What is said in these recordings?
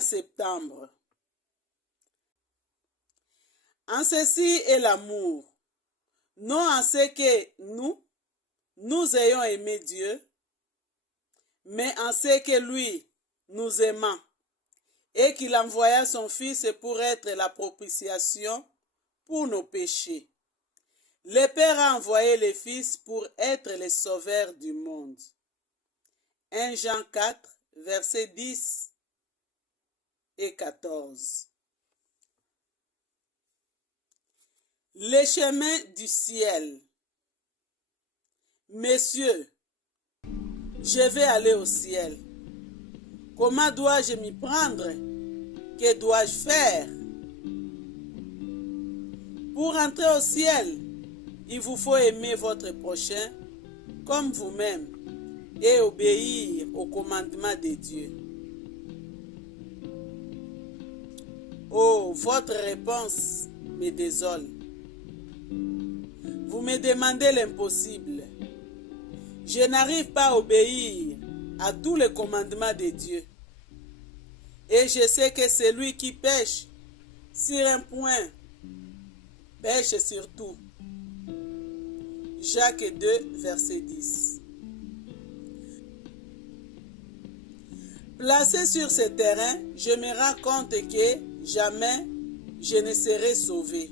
21 septembre. En ceci est l'amour, non en ce que nous ayons aimé Dieu, mais en ce que lui nous aima et qu'il envoya son Fils pour être la propitiation pour nos péchés. Le Père a envoyé le Fils pour être le sauveur du monde. 1 Jean 4, versets 10 et 14. Les chemins du ciel. Messieurs, je vais aller au ciel. Comment dois-je m'y prendre? Que dois-je faire? Pour entrer au ciel, il vous faut aimer votre prochain comme vous-même et obéir aux commandements de Dieu. Oh, votre réponse me désole. Vous me demandez l'impossible. Je n'arrive pas à obéir à tous les commandements de Dieu. Et je sais que celui qui pêche sur un point pêche sur tout. Jacques 2, verset 10. Placé sur ce terrain, je me rends compte que jamais je ne serai sauvé.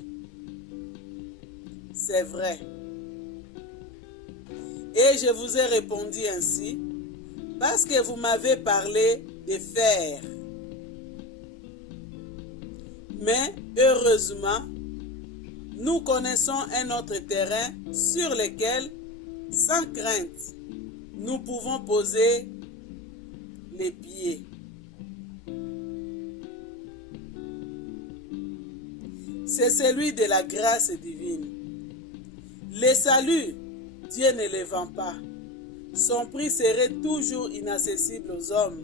C'est vrai. Et je vous ai répondu ainsi parce que vous m'avez parlé de faire. Mais heureusement, nous connaissons un autre terrain sur lequel, sans crainte, nous pouvons poser les pieds. C'est celui de la grâce divine. Le salut, Dieu ne le vend pas. Son prix serait toujours inaccessible aux hommes.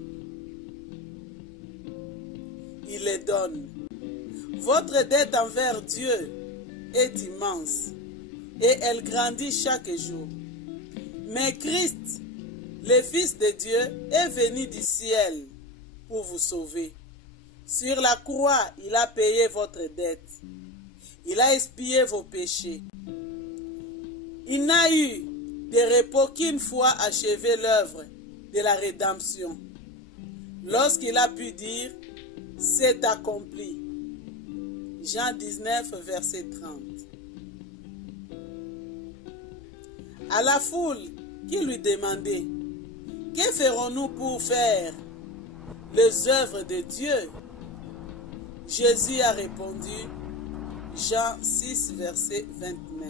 Il les donne. Votre dette envers Dieu est immense et elle grandit chaque jour. Mais Christ, le Fils de Dieu, est venu du ciel pour vous sauver. Sur la croix, il a payé votre dette. Il a expié vos péchés. Il n'a eu de repos qu'une fois achevé l'œuvre de la rédemption. Lorsqu'il a pu dire « C'est accompli ». Jean 19, verset 30. À la foule qui lui demandait « Que ferons-nous pour faire les œuvres de Dieu ?» Jésus a répondu Jean 6, verset 29.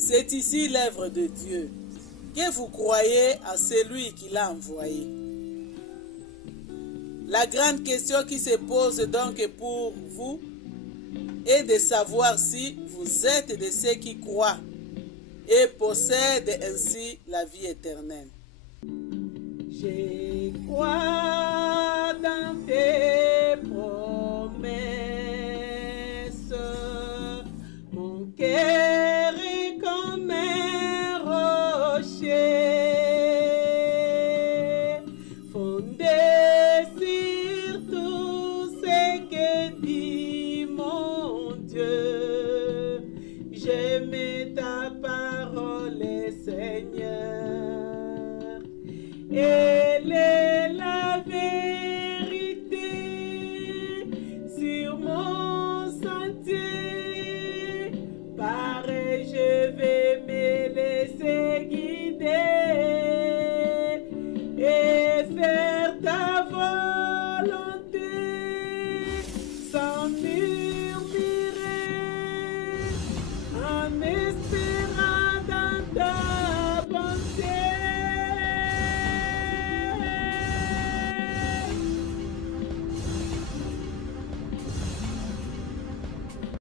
C'est ici l'œuvre de Dieu, que vous croyez à celui qui l'a envoyé. La grande question qui se pose donc pour vous est de savoir si vous êtes de ceux qui croient et possèdent ainsi la vie éternelle. Je crois dans tes promesses, mon cœur est comme un rocher, fondé sur tout ce que dit mon Dieu. J'aime ta parole, Seigneur. Elle est la vérité sur mon sentier. Pareil, je vais me laisser guider.